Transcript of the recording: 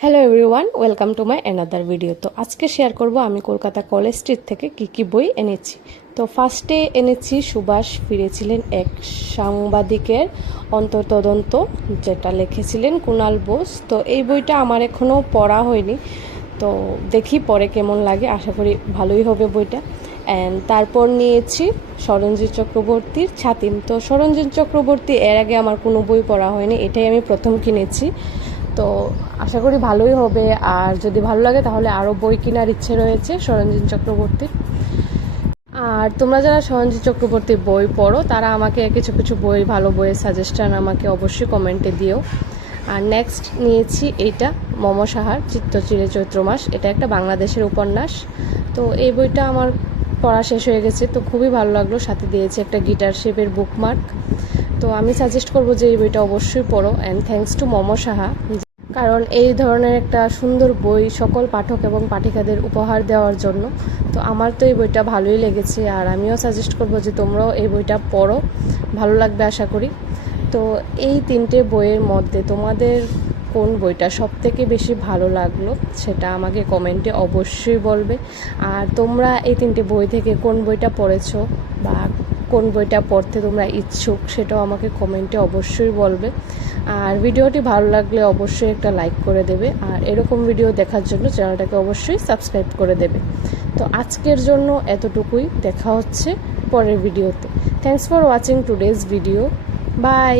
Hello everyone, welcome to my another video. তো আজকে share করব আমি কলকাতা কলেজ স্ট্রিট থেকে কি বই এনেছি। তো ফার্স্টে এনেছি সুভাষ ফিরেছিলেন এক সাংবাদিকের অন্তর্তদন্ত, যেটা লিখেছিলেন কুণাল বোস। তো এই বইটা আমার এখনও পড়া হয়নি, তো দেখি পরে কেমন লাগে, আশা করি ভালোই হবে বইটা। অ্যান্ড তারপর নিয়েছি সরঞ্জিৎ চক্রবর্তীর ছাতিম। তো সরঞ্জিৎ চক্রবর্তী এর আগে আমার কোনো বই পড়া হয়নি, এটাই আমি প্রথম কিনেছি। তো আশা করি ভালোই হবে, আর যদি ভালো লাগে তাহলে আরও বই কেনার ইচ্ছে রয়েছে সরঞ্জিৎ চক্রবর্তীর। আর তোমরা যারা সরঞ্জিৎ চক্রবর্তীর বই পড়ো তারা আমাকে কিছু কিছু বই, ভালো বইয়ের সাজেশন আমাকে অবশ্যই কমেন্টে দিও। আর নেক্সট নিয়েছি এইটা, মম সাহার চিত্তচিরে চৈত্র মাস। এটা একটা বাংলাদেশের উপন্যাস। তো এই বইটা আমার পড়া শেষ হয়ে গেছে, তো খুবই ভালো লাগলো। সাথে দিয়েছে একটা গিটার শেপের বুকমার্ক। তো আমি সাজেস্ট করবো যে এই বইটা অবশ্যই পড়ো। অ্যান্ড থ্যাঙ্কস টু মম সাহা, কারণ এই ধরনের একটা সুন্দর বই সকল পাঠক এবং পাঠিকাদের উপহার দেওয়ার জন্য। তো আমার তো এই বইটা ভালোই লেগেছে, আর আমিও সাজেস্ট করব যে তোমরাও এই বইটা পড়ো, ভালো লাগবে আশা করি। তো এই তিনটে বইয়ের মধ্যে তোমাদের কোন বইটা সবথেকে বেশি ভালো লাগলো সেটা আমাকে কমেন্টে অবশ্যই বলবে। আর তোমরা এই তিনটে বই থেকে কোন বইটা পড়েছো বা কোন বইটা পড়তে তোমরা ইচ্ছুক সেটাও আমাকে কমেন্টে অবশ্যই বলবে। আর ভিডিওটি ভালো লাগলে অবশ্যই একটা লাইক করে দেবে, আর এরকম ভিডিও দেখার জন্য চ্যানেলটাকে অবশ্যই সাবস্ক্রাইব করে দেবে। তো আজকের জন্য এতটুকুই, দেখা হচ্ছে পরের ভিডিওতে। Thanks for watching today's video. By.